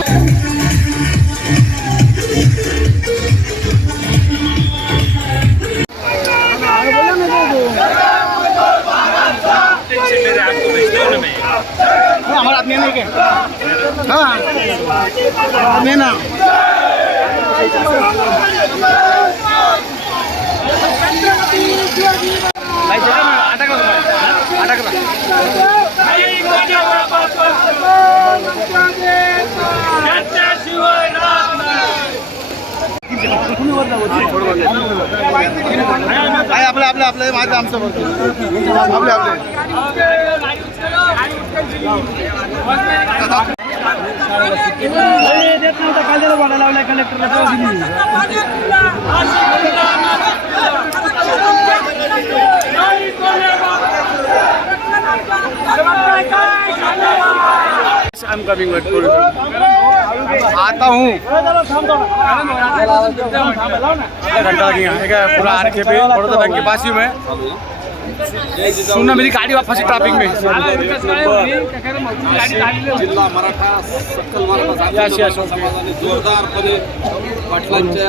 Hey, hey, hey, आपलं आपलं आपलं माझं आमचं आपले आपले देत नव्हता काल भाडा लावलाय कलेक्टरला I'm coming back. आता हूँ। घंटा लगेगा पूरा आर के पे बड़ौदा बैंक के पास ही में। सुनना मेरी गाड़ी वापस ही ट्रैफ़िक में। जिल्हा मराठा सकल मराठा जोरदारपणे पाटलांच्या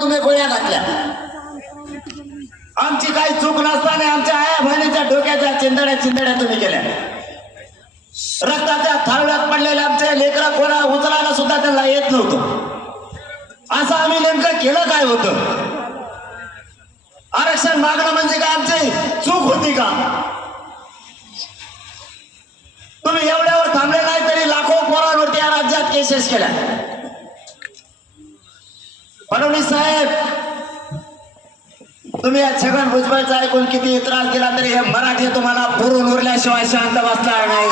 तुम्ही गोळ्या घातल्या. आमची काही चूक नसताना आमच्या आया बहिणीच्या डोक्याच्या चिंदड्या चिंदड्या तुम्ही केल्या. रक्ताच्या थाळव्यात पडलेले आमच्या लेकरा कोणा उचलायला सुद्धा त्यांना येत नव्हतं. असं आम्ही नेमकं केलं काय होतं? आरक्षण मागणं म्हणजे काय आमची चूक होती का? तुम्ही एवढ्यावर थांबले नाही तरी लाखो पोरांवरती या राज्यात केसेस केल्या. फडणवीस साहेब तुम्ही या छगन भुजबळचा ऐकून किती त्रास दिला तरी हे मराठी तुम्हाला पुरून उरल्याशिवाय शांत बसणार नाही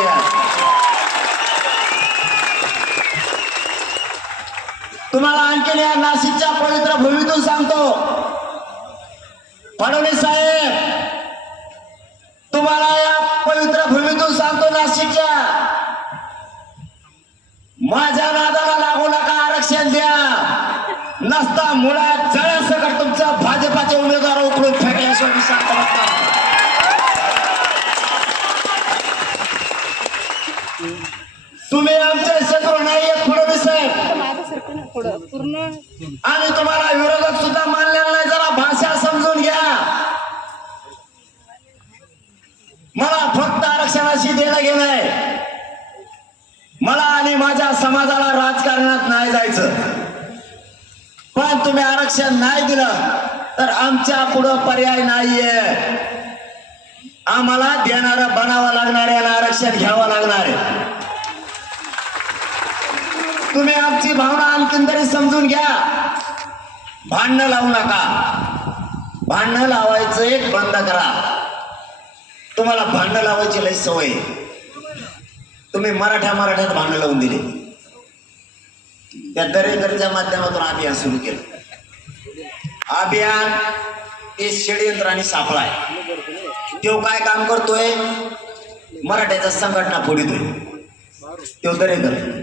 तुम्हाला आणखीन या नाशिकच्या पवित्र भूमीतून सांगतो. फडणवीस साहेब तुम्हाला या पवित्र भूमीतून सांगतो नाशिकच्या. माझ्या नादाला लागू नका आरक्षण द्या. नसता मुळा जळसकट तुमचा भाजपाचे उमेदवार उकळून फेकल्याशिवाय मी शांत बसणार नाही. तुम्ही आमचे शत्रू नाही फडणवीस साहेब मागं पूर्ण आणि तुम्हाला विरोधक सुद्धा मानलेला नाही. जरा भाषा समजून घ्या. मला फक्त आरक्षणाशी देणं घेणं आहे. मला आणि माझ्या समाजाला राजकारणात नाही जायचं. पण तुम्ही आरक्षण नाही दिलं तर आमच्या पुढं पर्याय नाहीये. आम्हाला देणारं बनावं लागणार आहे आणि आरक्षण घ्यावं लागणार आहे. तुम्ही आमची भावना आणखीन तरी समजून घ्या. भांडणं लावू नका. भांडणं लावायचं एक बंद करा. तुम्हाला भांडणं लावायची लय सवय. आहे. तुम्ही मराठ्या मराठ्यात भांडणं लावून दिले. त्या दरेकरच्या माध्यमातून अभियान सुरू केलं. अभियान हे षडयंत्र आणि सापळा आहे. तो काय काम करतोय? मराठ्याच्या संघटना फोडितोय. तो दरेकर.